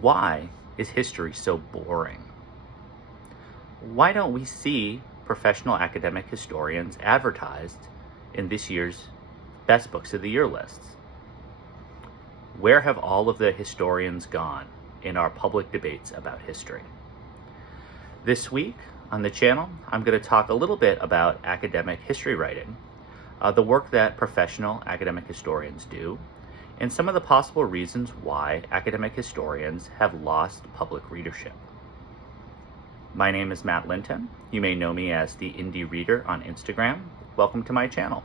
Why is history so boring? Why don't we see professional academic historians advertised in this year's Best Books of the Year lists? Where have all of the historians gone in our public debates about history? This week on the channel, I'm going to talk a little bit about academic history writing, the work that professional academic historians do, and some of the possible reasons why academic historians have lost public readership. My name is Matt Linton. You may know me as the Indie Reader on Instagram. Welcome to my channel.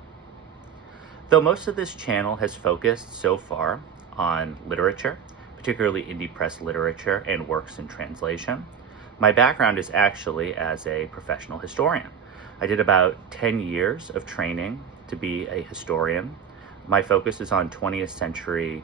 Though most of this channel has focused so far on literature, particularly indie press literature and works in translation, my background is actually as a professional historian. I did about 10 years of training to be a historian. My focus is on 20th century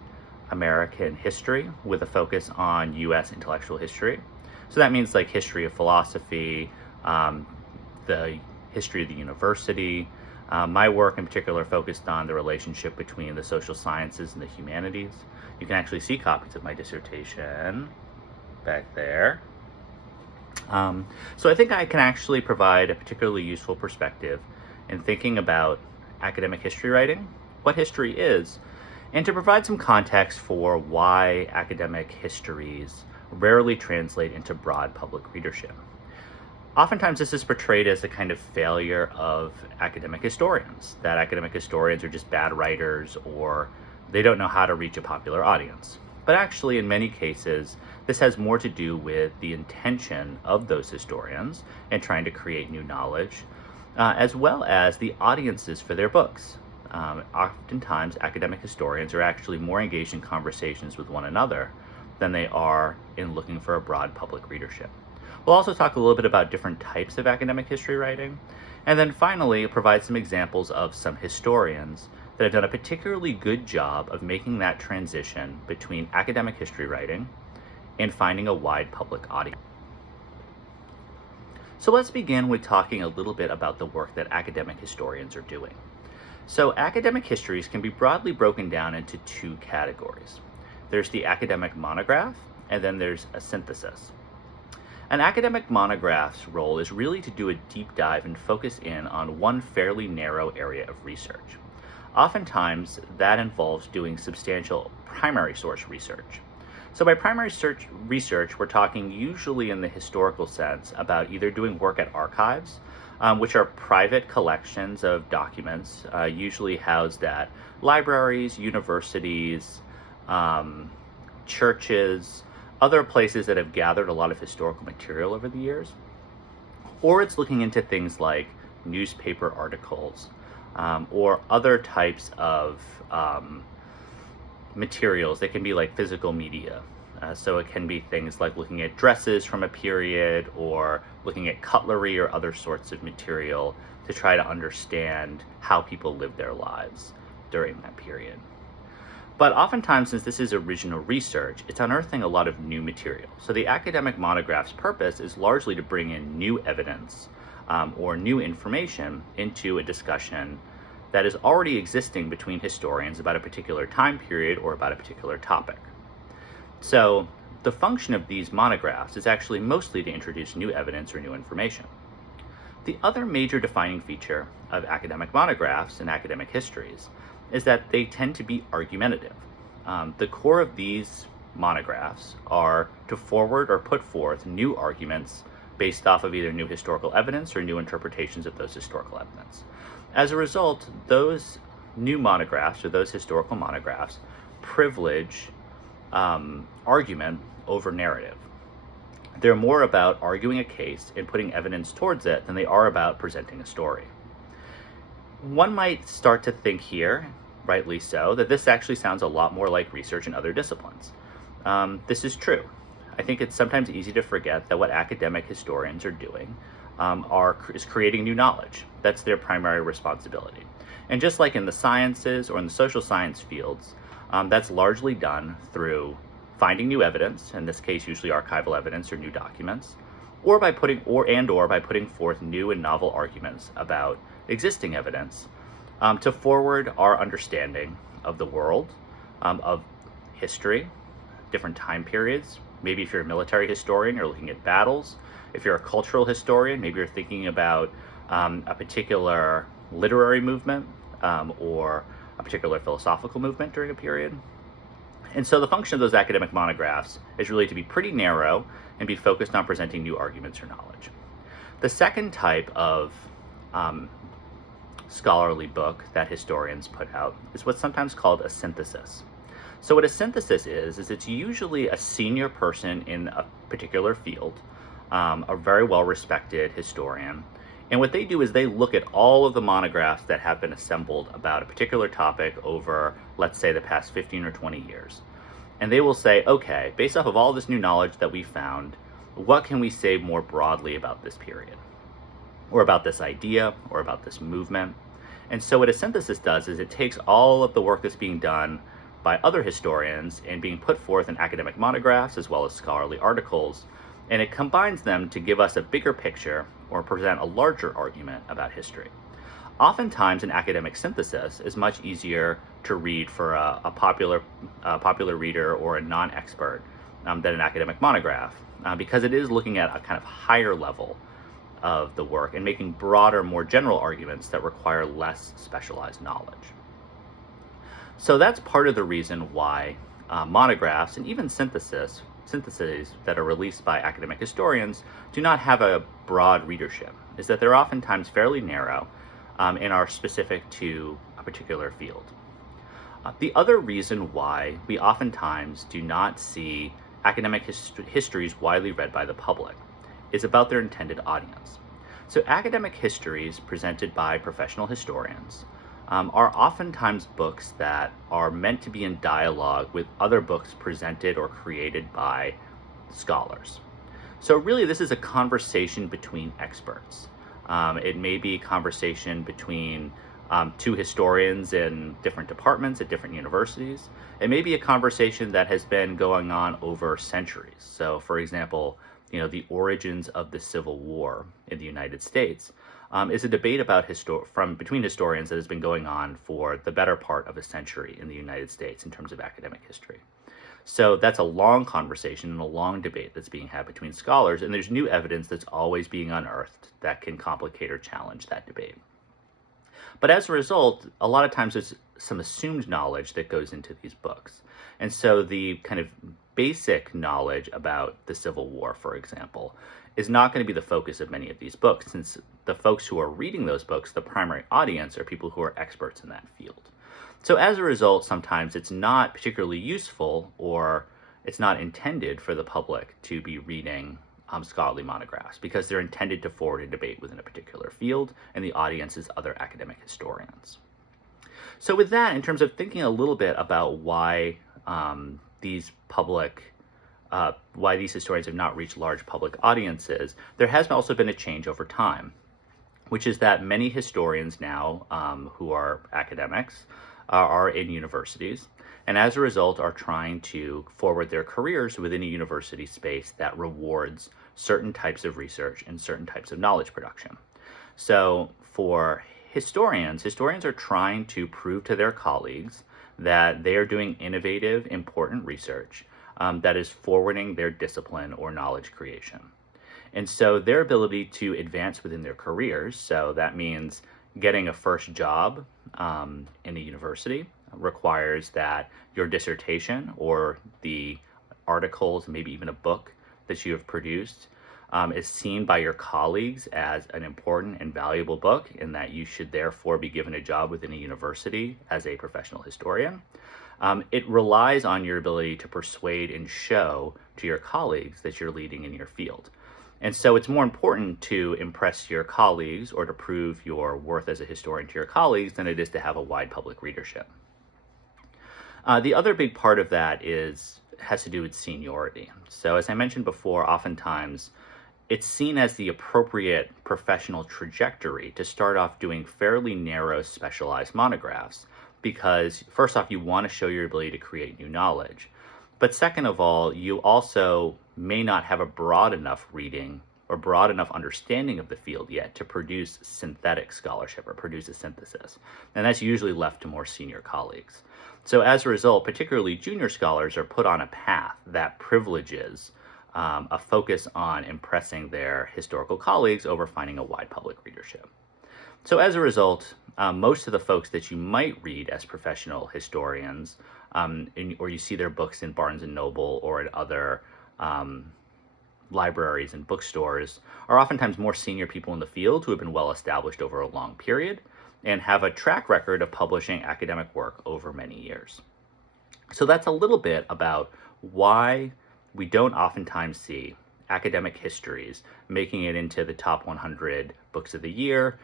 American history with a focus on US intellectual history. So that means like history of philosophy, the history of the university. My work in particular focused on the relationship between the social sciences and the humanities. You can actually see copies of my dissertation back there. So I think I can actually provide a particularly useful perspective in thinking about academic history writing, what history is, and to provide some context for why academic histories rarely translate into broad public readership. Oftentimes this is portrayed as a kind of failure of academic historians, that academic historians are just bad writers or they don't know how to reach a popular audience. But actually, in many cases, this has more to do with the intention of those historians in trying to create new knowledge, as well as the audiences for their books. Oftentimes, academic historians are actually more engaged in conversations with one another than they are in looking for a broad public readership. We'll also talk a little bit about different types of academic history writing, and then finally provide some examples of some historians that have done a particularly good job of making that transition between academic history writing and finding a wide public audience. So let's begin with talking a little bit about the work that academic historians are doing. So academic histories can be broadly broken down into two categories. There's the academic monograph, and then there's a synthesis. An academic monograph's role is really to do a deep dive and focus in on one fairly narrow area of research. Oftentimes, that involves doing substantial primary source research. So by primary research, we're talking usually in the historical sense about either doing work at archives, which are private collections of documents, usually housed at libraries, universities, churches, other places that have gathered a lot of historical material over the years. Or it's looking into things like newspaper articles, or other types of materials. They can be like physical media. So it can be things like looking at dresses from a period or looking at cutlery or other sorts of material to try to understand how people lived their lives during that period. But oftentimes, since this is original research, it's unearthing a lot of new material. So the academic monograph's purpose is largely to bring in new evidence or new information into a discussion that is already existing between historians about a particular time period or about a particular topic. So the function of these monographs is actually mostly to introduce new evidence or new information. The other major defining feature of academic monographs and academic histories is that they tend to be argumentative. The core of these monographs are to forward or put forth new arguments based off of either new historical evidence or new interpretations of those historical evidence. As a result, those new monographs or those historical monographs privilege argument over narrative. They're more about arguing a case and putting evidence towards it than they are about presenting a story. One might start to think here, rightly so, that this actually sounds a lot more like research in other disciplines. This is true. I think it's sometimes easy to forget that what academic historians are doing is creating new knowledge. That's their primary responsibility. And just like in the sciences or in the social science fields, that's largely done through finding new evidence, in this case usually archival evidence or new documents, or by putting forth new and novel arguments about existing evidence to forward our understanding of the world, of history, different time periods, Maybe if you're a military historian, you're looking at battles. If you're a cultural historian, maybe you're thinking about a particular literary movement or a particular philosophical movement during a period. And so the function of those academic monographs is really to be pretty narrow and be focused on presenting new arguments or knowledge. The second type of scholarly book that historians put out is what's sometimes called a synthesis. So what a synthesis is it's usually a senior person in a particular field, a very well-respected historian, and what they do is they look at all of the monographs that have been assembled about a particular topic over, let's say, the past 15 or 20 years. And they will say, okay, based off of all this new knowledge that we found, what can we say more broadly about this period? Or about this idea, or about this movement? And so what a synthesis does is it takes all of the work that's being done by other historians and being put forth in academic monographs as well as scholarly articles, and it combines them to give us a bigger picture or present a larger argument about history. Oftentimes, an academic synthesis is much easier to read for a popular reader or a non-expert than an academic monograph, because it is looking at a kind of higher level of the work and making broader, more general arguments that require less specialized knowledge. So that's part of the reason why monographs and even syntheses that are released by academic historians do not have a broad readership, is that they're oftentimes fairly narrow and are specific to a particular field. The other reason why we oftentimes do not see academic histories widely read by the public is about their intended audience. So academic histories presented by professional historians are oftentimes books that are meant to be in dialogue with other books presented or created by scholars. So really this is a conversation between experts. It may be a conversation between two historians in different departments at different universities. It may be a conversation that has been going on over centuries. So for example, the origins of the Civil War in the United States is a debate about between historians that has been going on for the better part of a century in the United States in terms of academic history. So that's a long conversation and a long debate that's being had between scholars, and there's new evidence that's always being unearthed that can complicate or challenge that debate. But as a result, a lot of times there's some assumed knowledge that goes into these books. And so the kind of basic knowledge about the Civil War, for example, is not going to be the focus of many of these books, since the folks who are reading those books, the primary audience, are people who are experts in that field. So as a result, sometimes it's not particularly useful, or it's not intended for the public to be reading scholarly monographs, because they're intended to forward a debate within a particular field, and the audience is other academic historians. So with that, in terms of thinking a little bit about why these historians have not reached large public audiences, there has also been a change over time, which is that many historians now who are academics are in universities, and as a result are trying to forward their careers within a university space that rewards certain types of research and certain types of knowledge production. So for historians are trying to prove to their colleagues that they are doing innovative, important research that is forwarding their discipline or knowledge creation. And so their ability to advance within their careers, so that means getting a first job in a university, requires that your dissertation or the articles, maybe even a book that you have produced, is seen by your colleagues as an important and valuable book, and that you should therefore be given a job within a university as a professional historian. It relies on your ability to persuade and show to your colleagues that you're leading in your field. And so it's more important to impress your colleagues or to prove your worth as a historian to your colleagues than it is to have a wide public readership. The other big part of that has to do with seniority. So as I mentioned before, oftentimes it's seen as the appropriate professional trajectory to start off doing fairly narrow specialized monographs, because first off, you want to show your ability to create new knowledge. But second of all, you also may not have a broad enough reading or broad enough understanding of the field yet to produce synthetic scholarship or produce a synthesis. And that's usually left to more senior colleagues. So as a result, particularly junior scholars are put on a path that privileges a focus on impressing their historical colleagues over finding a wide public readership. So as a result, most of the folks that you might read as professional historians, or you see their books in Barnes and Noble or in other libraries and bookstores, are oftentimes more senior people in the field who have been well established over a long period and have a track record of publishing academic work over many years. So that's a little bit about why we don't oftentimes see academic histories making it into the top 100 books of the year,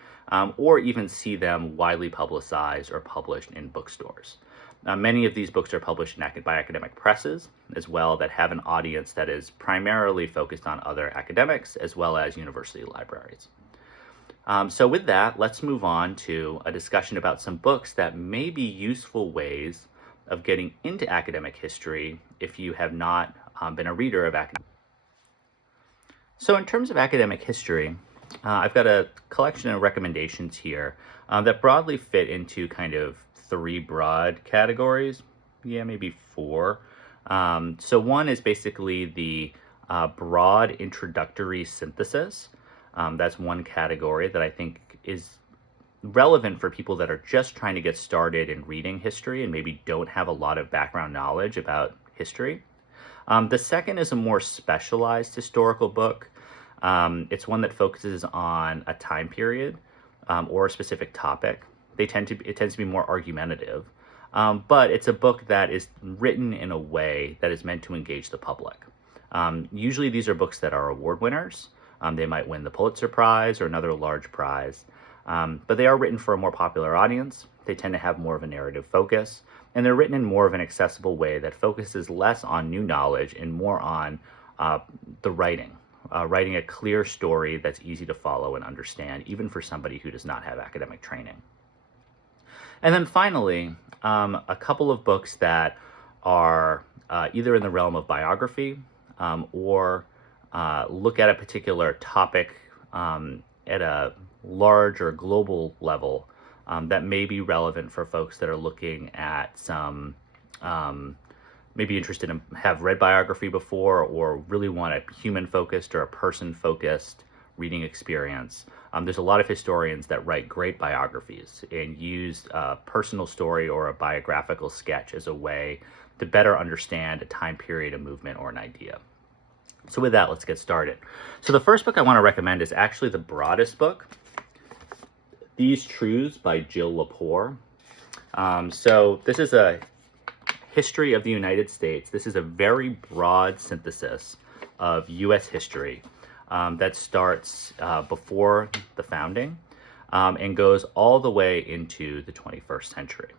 or even see them widely publicized or published in bookstores. Many of these books are published by academic presses as well that have an audience that is primarily focused on other academics as well as university libraries. So with that, let's move on to a discussion about some books that may be useful ways of getting into academic history if you have not been a reader of academic. So in terms of academic history, I've got a collection of recommendations here that broadly fit into kind of three broad categories. Yeah, maybe four. So one is basically the broad introductory synthesis. That's one category that I think is relevant for people that are just trying to get started in reading history and maybe don't have a lot of background knowledge about history. The second is a more specialized historical book. It's one that focuses on a time period or a specific topic. It tends to be more argumentative, but it's a book that is written in a way that is meant to engage the public. Usually these are books that are award winners. They might win the Pulitzer Prize or another large prize, but they are written for a more popular audience. They tend to have more of a narrative focus, and they're written in more of an accessible way that focuses less on new knowledge and more on the writing a clear story that's easy to follow and understand, even for somebody who does not have academic training. And then finally, a couple of books that are either in the realm of biography or look at a particular topic at a large or global level that may be relevant for folks that are looking at some, maybe interested in, have read biography before or really want a human-focused or a person-focused reading experience. There's a lot of historians that write great biographies and use a personal story or a biographical sketch as a way to better understand a time period, a movement, or an idea. So with that, let's get started. So the first book I want to recommend is actually the broadest book, These Truths by Jill Lepore. So this is a history of the United States. This is a very broad synthesis of U.S. history that starts before the founding and goes all the way into the 21st century.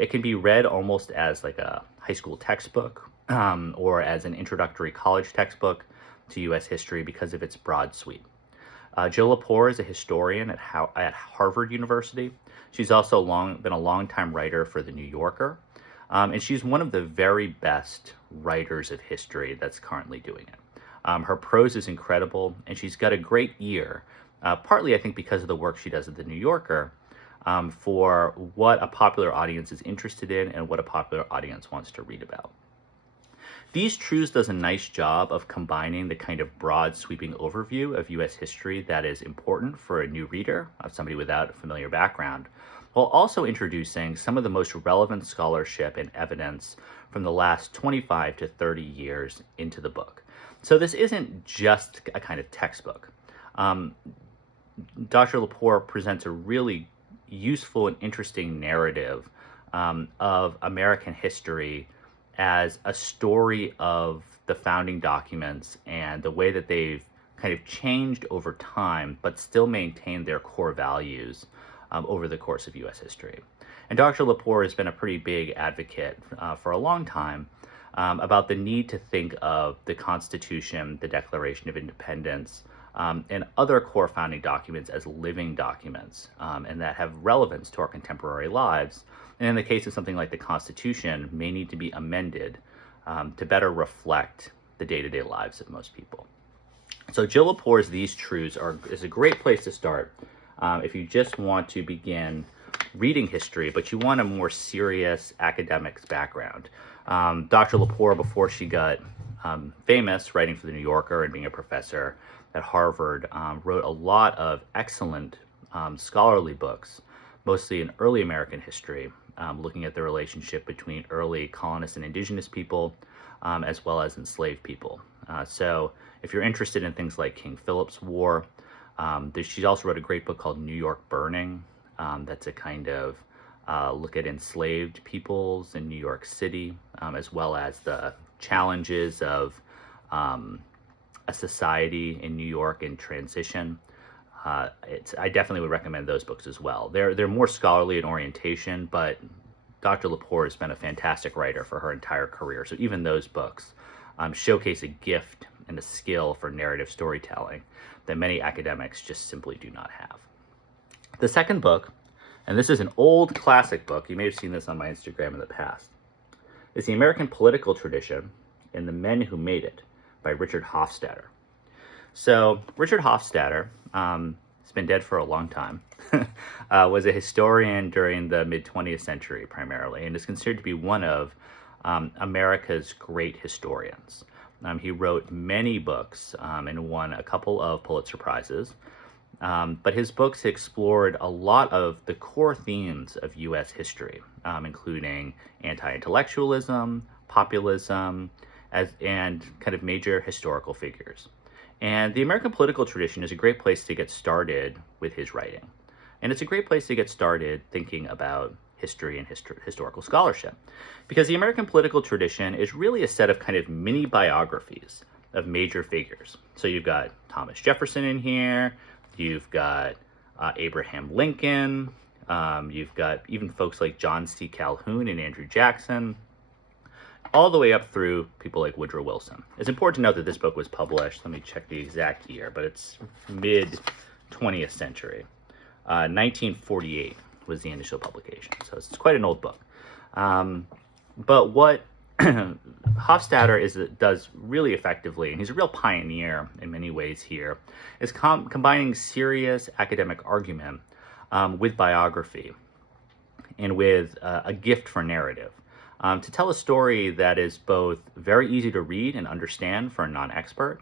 It can be read almost as like a high school textbook or as an introductory college textbook to U.S. history because of its broad sweep. Jill Lepore is a historian at Harvard University. She's also been a longtime writer for The New Yorker, and she's one of the very best writers of history that's currently doing it. Her prose is incredible, and she's got a great ear, partly I think because of the work she does at The New Yorker, for what a popular audience is interested in and what a popular audience wants to read about. These Truths does a nice job of combining the kind of broad sweeping overview of U.S. history that is important for a new reader, somebody without a familiar background, while also introducing some of the most relevant scholarship and evidence from the last 25 to 30 years into the book. So this isn't just a kind of textbook. Dr. Lepore presents a really useful and interesting narrative of American history as a story of the founding documents and the way that they've kind of changed over time, but still maintained their core values over the course of U.S. history. And Dr. Lepore has been a pretty big advocate for a long time about the need to think of the Constitution, the Declaration of Independence, and other core founding documents as living documents and that have relevance to our contemporary lives. And in the case of something like the Constitution, may need to be amended to better reflect the day-to-day lives of most people. So Jill Lepore's These Truths is a great place to start if you just want to begin reading history, but you want a more serious academics background. Dr. Lepore, before she got famous, writing for the New Yorker and being a professor at Harvard, wrote a lot of excellent scholarly books, mostly in early American history, looking at the relationship between early colonists and indigenous people, as well as enslaved people. So if you're interested in things like King Philip's War, she also wrote a great book called New York Burning. That's a kind of look at enslaved peoples in New York City, as well as the challenges of a society in New York in transition. I definitely would recommend those books as well. They're more scholarly in orientation, but Dr. Lepore has been a fantastic writer for her entire career. So even those books showcase a gift and a skill for narrative storytelling that many academics just simply do not have. The second book, and this is an old classic book, you may have seen this on my Instagram in the past, is The American Political Tradition and the Men Who Made It by Richard Hofstadter. So Richard Hofstadter, he's been dead for a long time, was a historian during the mid-20th century primarily, and is considered to be one of America's great historians. He wrote many books and won a couple of Pulitzer Prizes, but his books explored a lot of the core themes of U.S. history, including anti-intellectualism, populism, and kind of major historical figures. And the American Political Tradition is a great place to get started with his writing. And it's a great place to get started thinking about history and historical scholarship. Because the American Political Tradition is really a set of kind of mini biographies of major figures. So you've got Thomas Jefferson in here, you've got Abraham Lincoln, you've got even folks like John C. Calhoun and Andrew Jackson, all the way up through people like Woodrow Wilson. It's important to note that this book was published, let me check the exact year, but it's mid-20th century. 1948 was the initial publication, so it's quite an old book. But what Hofstadter does really effectively, and he's a real pioneer in many ways here, is combining serious academic argument with biography and with a gift for narrative. To tell a story that is both very easy to read and understand for a non-expert,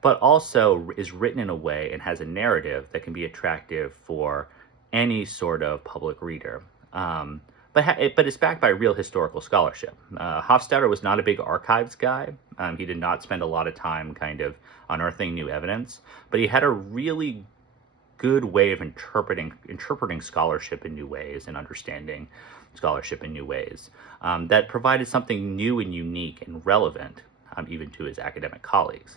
but also is written in a way and has a narrative that can be attractive for any sort of public reader. But it's backed by real historical scholarship. Hofstadter was not a big archives guy. He did not spend a lot of time kind of unearthing new evidence, but he had a really good way of interpreting scholarship in new ways and understanding scholarship in new ways that provided something new and unique and relevant even to his academic colleagues.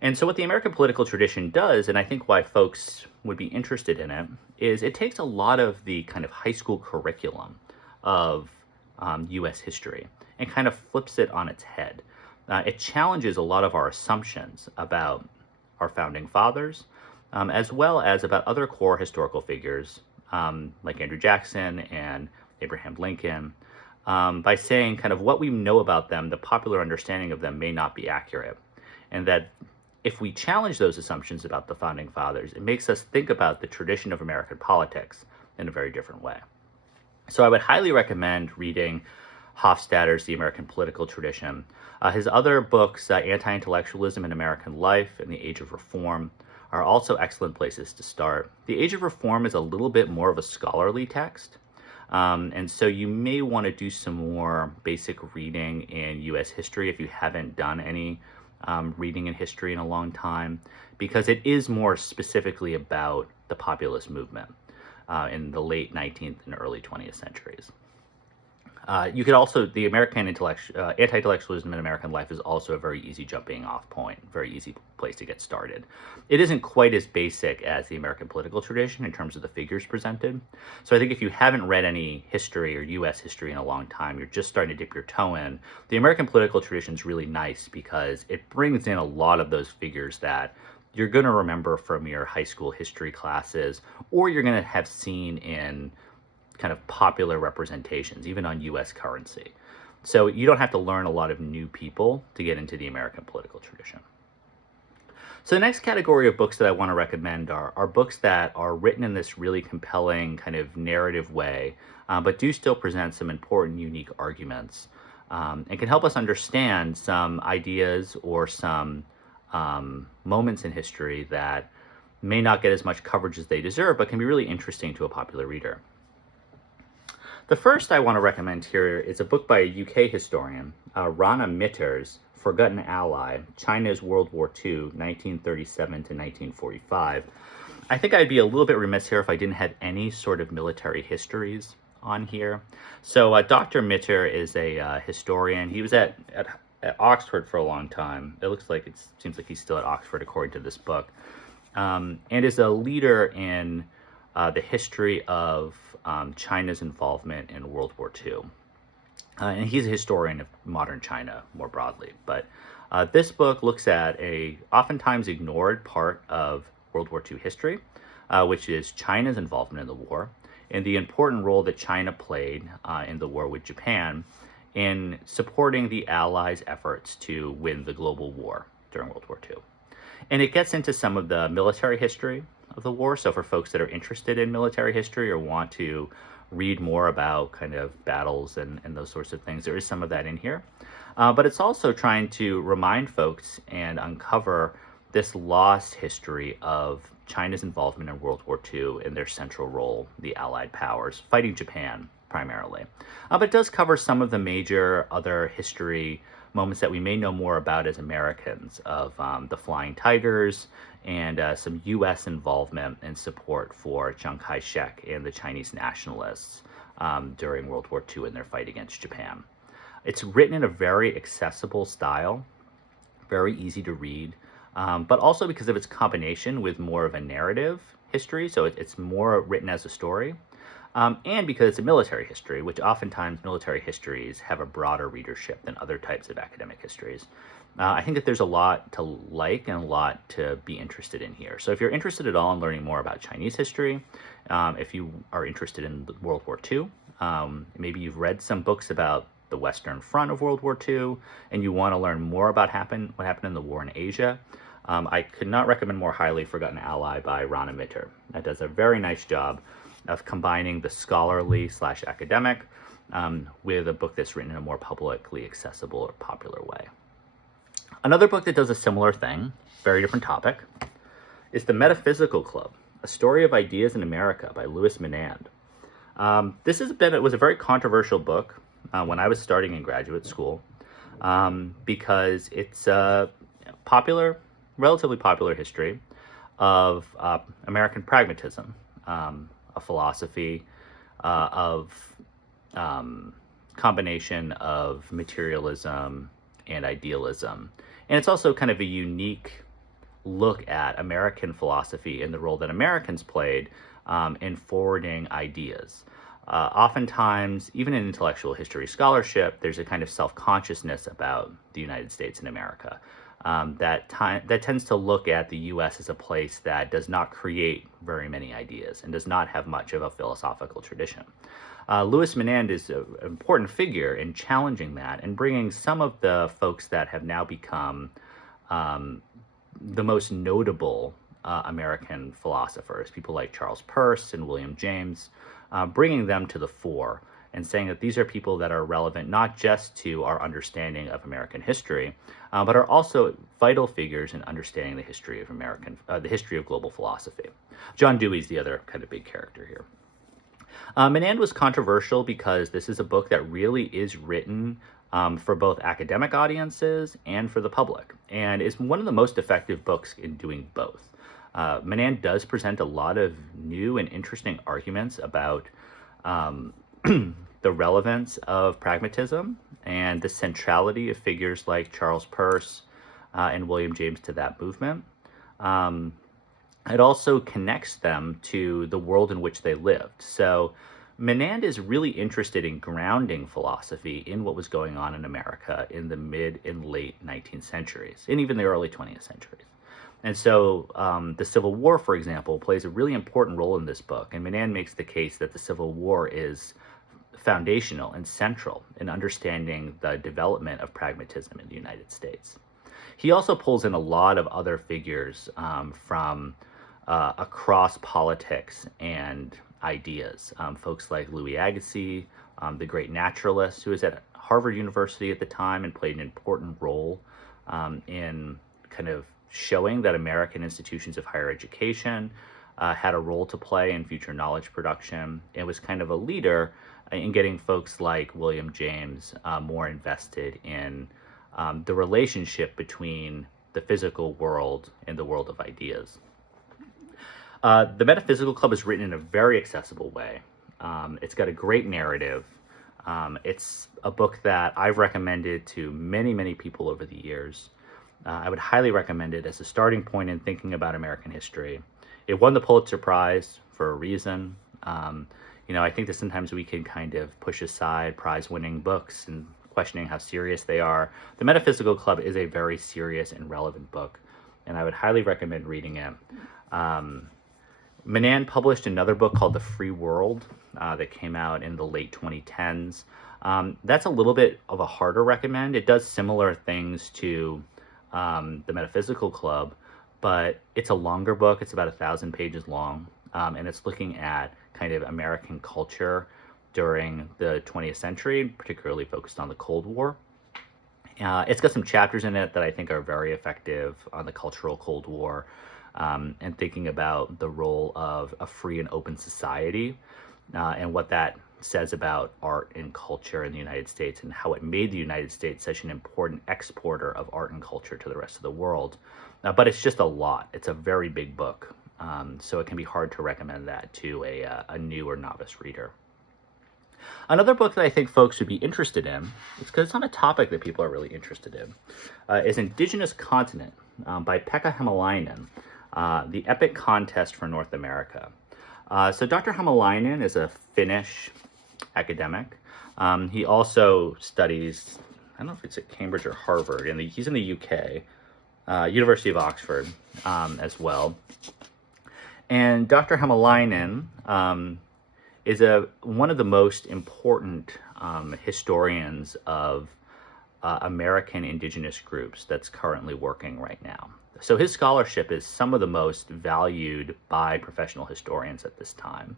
And so what the American Political Tradition does, and I think why folks would be interested in it, is it takes a lot of the kind of high school curriculum of U.S. history and kind of flips it on its head. It challenges a lot of our assumptions about our founding fathers, as well as about other core historical figures like Andrew Jackson and Abraham Lincoln, by saying kind of what we know about them, the popular understanding of them may not be accurate. And that if we challenge those assumptions about the founding fathers, it makes us think about the tradition of American politics in a very different way. So I would highly recommend reading Hofstadter's The American Political Tradition. His other books, Anti-Intellectualism in American Life and The Age of Reform, are also excellent places to start. The Age of Reform is a little bit more of a scholarly text, and so you may want to do some more basic reading in U.S. history if you haven't done any reading in history in a long time, because it is more specifically about the populist movement in the late 19th and early 20th centuries. You could also, the American Anti-Intellectualism in American Life is also a very easy jumping off point, very easy place to get started. It isn't quite as basic as the American Political Tradition in terms of the figures presented. So I think if you haven't read any history or U.S. history in a long time, you're just starting to dip your toe in, the American Political Tradition is really nice because it brings in a lot of those figures that you're going to remember from your high school history classes, or you're going to have seen in kind of popular representations, even on U.S. currency. So you don't have to learn a lot of new people to get into the American Political Tradition. So the next category of books that I want to recommend are books that are written in this really compelling kind of narrative way, but do still present some important, unique arguments, and can help us understand some ideas or some moments in history that may not get as much coverage as they deserve, but can be really interesting to a popular reader. The first I want to recommend here is a book by a UK historian, Rana Forgotten Ally, China's World War II, 1937 to 1945. I think I'd be a little bit remiss here if I didn't have any sort of military histories on here. So Dr. Mitter is a historian. He was at Oxford for a long time. It seems like he's still at Oxford according to this book, and is a leader in the history of China's involvement in World War II. And he's a historian of modern China more broadly. But this book looks at a oftentimes ignored part of World War II history, which is China's involvement in the war, and the important role that China played in the war with Japan in supporting the Allies' efforts to win the global war during World War II. And it gets into some of the military history of the war. So for folks that are interested in military history or want to read more about kind of battles and those sorts of things, there is some of that in here. But it's also trying to remind folks and uncover this lost history of China's involvement in World War II and their central role, the Allied powers, fighting Japan primarily. But it does cover some of the major other history moments that we may know more about as Americans, of the Flying Tigers and some U.S. involvement and support for Chiang Kai-shek and the Chinese nationalists during World War II in their fight against Japan. It's written in a very accessible style, very easy to read, but also because of its combination with more of a narrative history, so it's more written as a story, and because it's a military history, which oftentimes military histories have a broader readership than other types of academic histories. I think that there's a lot to like and a lot to be interested in here. So if you're interested at all in learning more about Chinese history, if you are interested in World War II, maybe you've read some books about the Western Front of World War II, and you want to learn more about what happened in the war in Asia, I could not recommend more highly Forgotten Ally by Rana Mitter. That does a very nice job of combining the scholarly / academic with a book that's written in a more publicly accessible or popular way. Another book that does a similar thing, very different topic, is The Metaphysical Club, A Story of Ideas in America by Louis Menand. It was a very controversial book when I was starting in graduate school, because it's a relatively popular history of American pragmatism, a philosophy of combination of materialism and idealism. And it's also kind of a unique look at American philosophy and the role that Americans played in forwarding ideas. Oftentimes, even in intellectual history scholarship, there's a kind of self-consciousness about the United States and America that tends to look at the U.S. as a place that does not create very many ideas and does not have much of a philosophical tradition. Louis Menand is an important figure in challenging that and bringing some of the folks that have now become the most notable American philosophers, people like Charles Peirce and William James, bringing them to the fore and saying that these are people that are relevant not just to our understanding of American history, but are also vital figures in understanding the history of the history of global philosophy. John Dewey's the other kind of big character here. Menand was controversial because this is a book that really is written for both academic audiences and for the public, and is one of the most effective books in doing both. Menand does present a lot of new and interesting arguments about the relevance of pragmatism and the centrality of figures like Charles Peirce and William James to that movement. It also connects them to the world in which they lived. So Menand is really interested in grounding philosophy in what was going on in America in the mid and late 19th centuries, and even the early 20th centuries. And so the Civil War, for example, plays a really important role in this book. And Menand makes the case that the Civil War is foundational and central in understanding the development of pragmatism in the United States. he also pulls in a lot of other figures from across politics and ideas. Folks like Louis Agassiz, the great naturalist who was at Harvard University at the time and played an important role in kind of showing that American institutions of higher education had a role to play in future knowledge production. It was kind of a leader in getting folks like William James more invested in the relationship between the physical world and the world of ideas. The Metaphysical Club is written in a very accessible way. It's got a great narrative. It's a book that I've recommended to many, many people over the years. I would highly recommend it as a starting point in thinking about American history. It won the Pulitzer Prize for a reason. I think that sometimes we can kind of push aside prize-winning books and questioning how serious they are. The Metaphysical Club is a very serious and relevant book, and I would highly recommend reading it. Menand published another book called The Free World that came out in the late 2010s. That's a little bit of a harder recommend. It does similar things to the Metaphysical Club, but it's a longer book. It's about 1,000 pages long, and it's looking at kind of American culture during the 20th century, particularly focused on the Cold War. It's got some chapters in it that I think are very effective on the cultural Cold War, and thinking about the role of a free and open society and what that says about art and culture in the United States and how it made the United States such an important exporter of art and culture to the rest of the world. But it's just a lot. It's a very big book, so it can be hard to recommend that to a new or novice reader. Another book that I think folks would be interested in, it's because it's on a topic that people are really interested in, is Indigenous Continent by Pekka Haemaelaeinen, The Epic Contest for North America. So Dr. Haemaelaeinen is a Finnish academic. He also studies, I don't know if it's at Cambridge or Harvard, and he's in the UK, University of Oxford as well. And Dr. Haemaelaeinen is one of the most important historians of American indigenous groups that's currently working right now. So his scholarship is some of the most valued by professional historians at this time.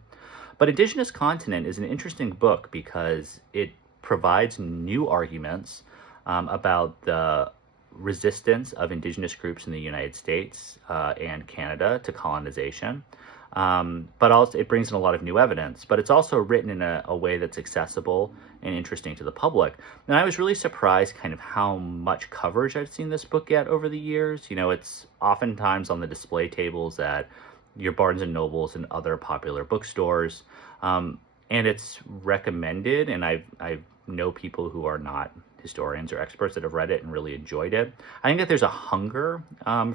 But Indigenous Continent is an interesting book because it provides new arguments about the resistance of indigenous groups in the United States and Canada to colonization. But also it brings in a lot of new evidence, but it's also written in a way that's accessible and interesting to the public. And I was really surprised kind of how much coverage I've seen this book get over the years. It's oftentimes on the display tables at your Barnes and Nobles and other popular bookstores. And it's recommended, and I know people who are not historians or experts that have read it and really enjoyed it. I think that there's a hunger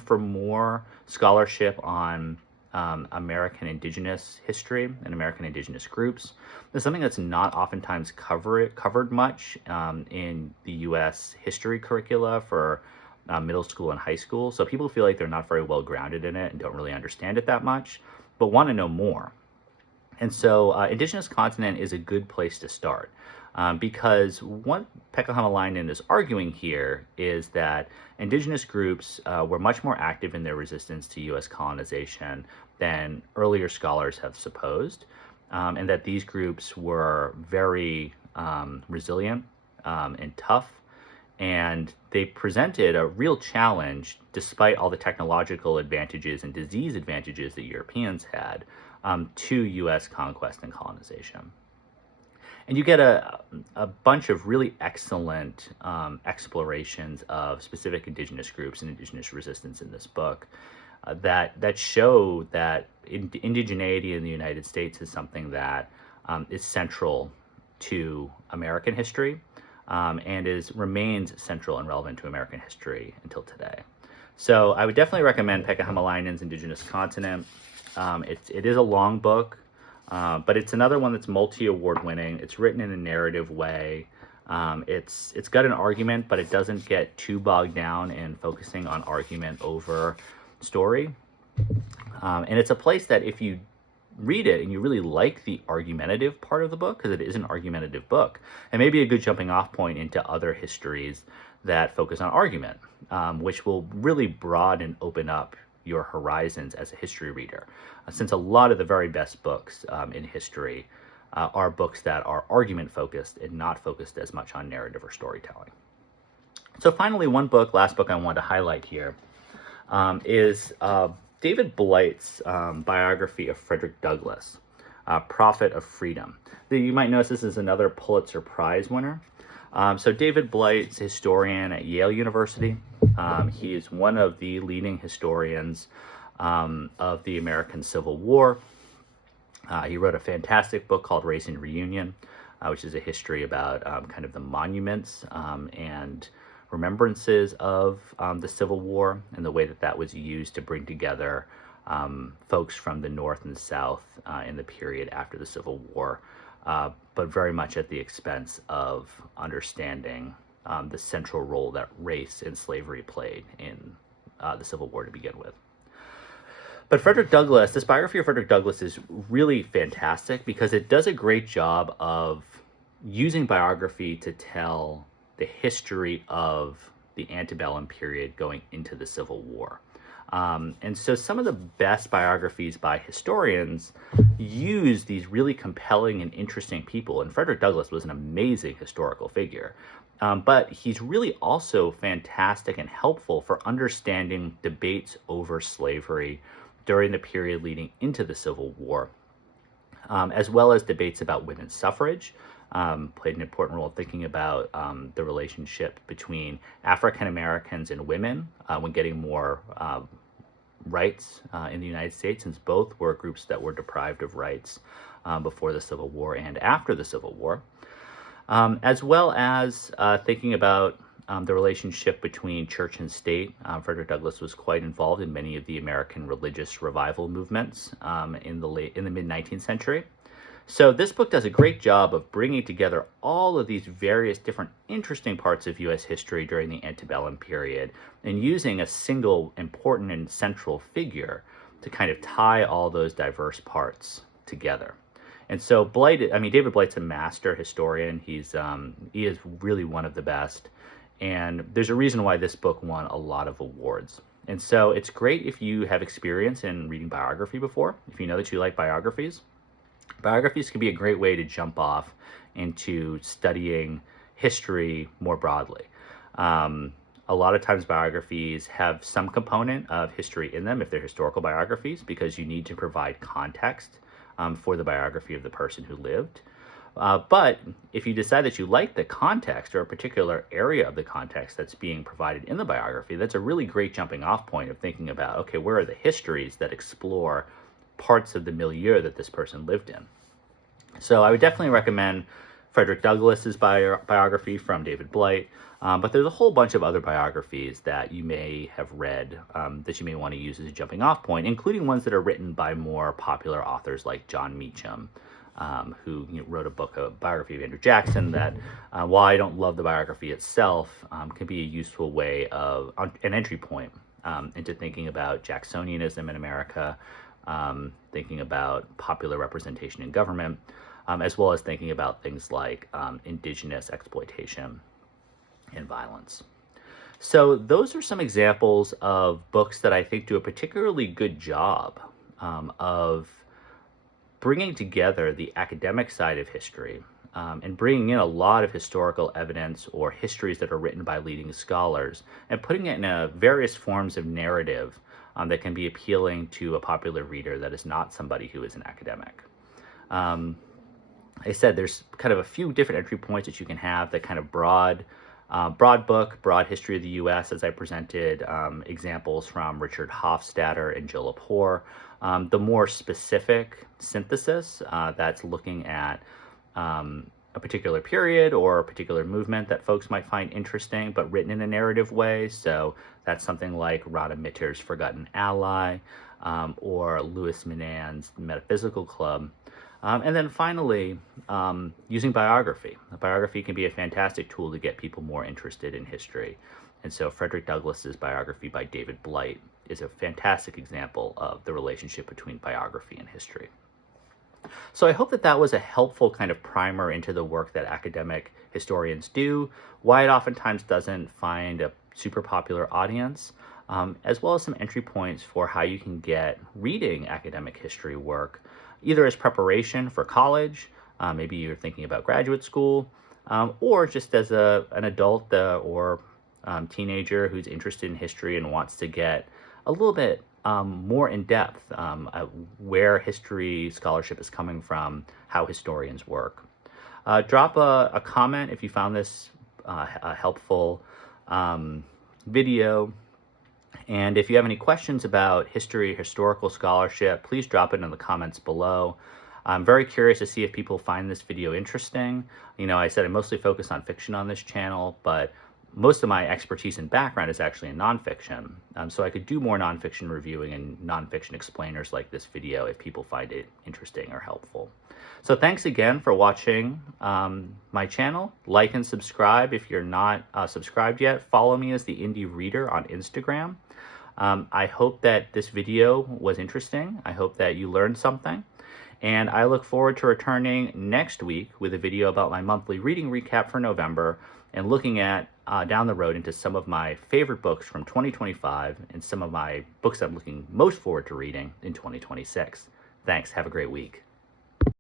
for more scholarship on American indigenous history and American indigenous groups. It's something that's not oftentimes covered much in the U.S. history curricula for middle school and high school. So people feel like they're not very well grounded in it and don't really understand it that much, but want to know more. And so Indigenous Continent is a good place to start. Because what Pekka Haemaelaeinen is arguing here is that indigenous groups were much more active in their resistance to U.S. colonization than earlier scholars have supposed, and that these groups were very resilient and tough, and they presented a real challenge despite all the technological advantages and disease advantages that Europeans had to U.S. conquest and colonization. And you get a bunch of really excellent explorations of specific indigenous groups and indigenous resistance in this book that show that indigeneity in the United States is something that is central to American history and remains central and relevant to American history until today. So I would definitely recommend Pekka Haemaelainen's Indigenous Continent. It is a long book. But it's another one that's multi-award winning. It's written in a narrative way. It's got an argument, but it doesn't get too bogged down in focusing on argument over story. And it's a place that if you read it and you really like the argumentative part of the book, because it is an argumentative book, it may be a good jumping off point into other histories that focus on argument, which will really broaden and open up your horizons as a history reader, since a lot of the very best books in history are books that are argument focused and not focused as much on narrative or storytelling. So finally, last book I wanted to highlight here is David Blight's biography of Frederick Douglass, Prophet of Freedom. You might notice this is another Pulitzer Prize winner. So David Blight's a historian at Yale University. He is one of the leading historians of the American Civil War. He wrote a fantastic book called Race and Reunion, which is a history about kind of the monuments and remembrances of the Civil War and the way that that was used to bring together folks from the North and South in the period after the Civil War, but very much at the expense of understanding the central role that race and slavery played in the Civil War to begin with. But Frederick Douglass, this biography of Frederick Douglass is really fantastic because it does a great job of using biography to tell the history of the antebellum period going into the Civil War. And so some of the best biographies by historians use these really compelling and interesting people. And Frederick Douglass was an amazing historical figure. But he's really also fantastic and helpful for understanding debates over slavery during the period leading into the Civil War, as well as debates about women's suffrage. Played an important role in thinking about the relationship between African Americans and women when getting more rights in the United States, since both were groups that were deprived of rights before the Civil War and after the Civil War, as well as thinking about the relationship between church and state. Frederick Douglass was quite involved in many of the American religious revival movements in the mid-19th century. So this book does a great job of bringing together all of these various different interesting parts of U.S. history during the antebellum period and using a single important and central figure to kind of tie all those diverse parts together. And so David Blight's a master historian. He is really one of the best. And there's a reason why this book won a lot of awards. And so it's great if you have experience in reading biography before, if you know that you like biographies. Biographies can be a great way to jump off into studying history more broadly. A lot of times biographies have some component of history in them if they're historical biographies, because you need to provide context for the biography of the person who lived. But if you decide that you like the context or a particular area of the context that's being provided in the biography, that's a really great jumping off point of thinking about, okay, where are the histories that explore parts of the milieu that this person lived in? So I would definitely recommend Frederick Douglass's biography from David Blight, but there's a whole bunch of other biographies that you may have read that you may want to use as a jumping off point, including ones that are written by more popular authors like John Meacham, who wrote a biography of Andrew Jackson that, while I don't love the biography itself, can be a useful way of an entry point into thinking about Jacksonianism in America, thinking about popular representation in government, as well as thinking about things like indigenous exploitation and violence. So those are some examples of books that I think do a particularly good job of bringing together the academic side of history and bringing in a lot of historical evidence or histories that are written by leading scholars and putting it in various forms of narrative that can be appealing to a popular reader that is not somebody who is an academic. I said there's kind of a few different entry points that you can have, that kind of broad book, broad history of the U.S., as I presented examples from Richard Hofstadter and Jill Lepore. The more specific synthesis that's looking at a particular period or a particular movement that folks might find interesting, but written in a narrative way. So that's something like Rana Forgotten Ally or Louis Menand's Metaphysical Club. And then finally, using biography. A biography can be a fantastic tool to get people more interested in history. And so Frederick Douglass's biography by David Blight is a fantastic example of the relationship between biography and history. So I hope that that was a helpful kind of primer into the work that academic historians do, why it oftentimes doesn't find a super popular audience, as well as some entry points for how you can get reading academic history work, either as preparation for college, maybe you're thinking about graduate school, or just as an adult or teenager who's interested in history and wants to get a little bit more in depth at where history scholarship is coming from, how historians work. Drop a comment if you found this a helpful video. And if you have any questions about history, historical scholarship, please drop it in the comments below. I'm very curious to see if people find this video interesting. You know, I said I mostly focus on fiction on this channel, but most of my expertise and background is actually in nonfiction. So I could do more nonfiction reviewing and nonfiction explainers like this video if people find it interesting or helpful. So thanks again for watching my channel. Like and subscribe if you're not subscribed yet. Follow me as the Indie Reader on Instagram. I hope that this video was interesting. I hope that you learned something. And I look forward to returning next week with a video about my monthly reading recap for November and looking at down the road into some of my favorite books from 2025 and some of my books I'm looking most forward to reading in 2026. Thanks. Have a great week.